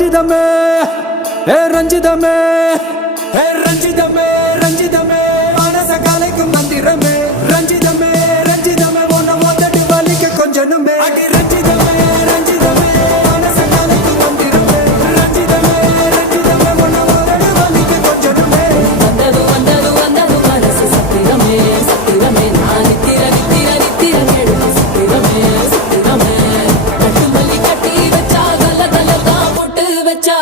ரஞ்சிதமே ரஞ்சிதமே ரஞ்சிதமே ரஞ்சிதமே மனச கலைக்கும் மந்திரமே ரஞ்சிதமே ரஞ்சிதமே உன்னை மொத்தடி வலிக்க கொஞ்சனுமே அடி ரஞ்சிதமே ரஞ்சிதமே மனச கலைக்கும் மந்திரமே ரஞ்சிதமே ரஞ்சிதமே உன்னை மொத்தடி வலிக்க கொஞ்சனுமே வந்தது வந்தது வந்தது மனசு சத்திரமே சத்திரமே நான் நித்திர நித்திர நித்திர கேடு சத்திரமே சத்திரமே கட்டுமல்லி கட்டி வச்சா கல கல தான் போட்டு வச்சா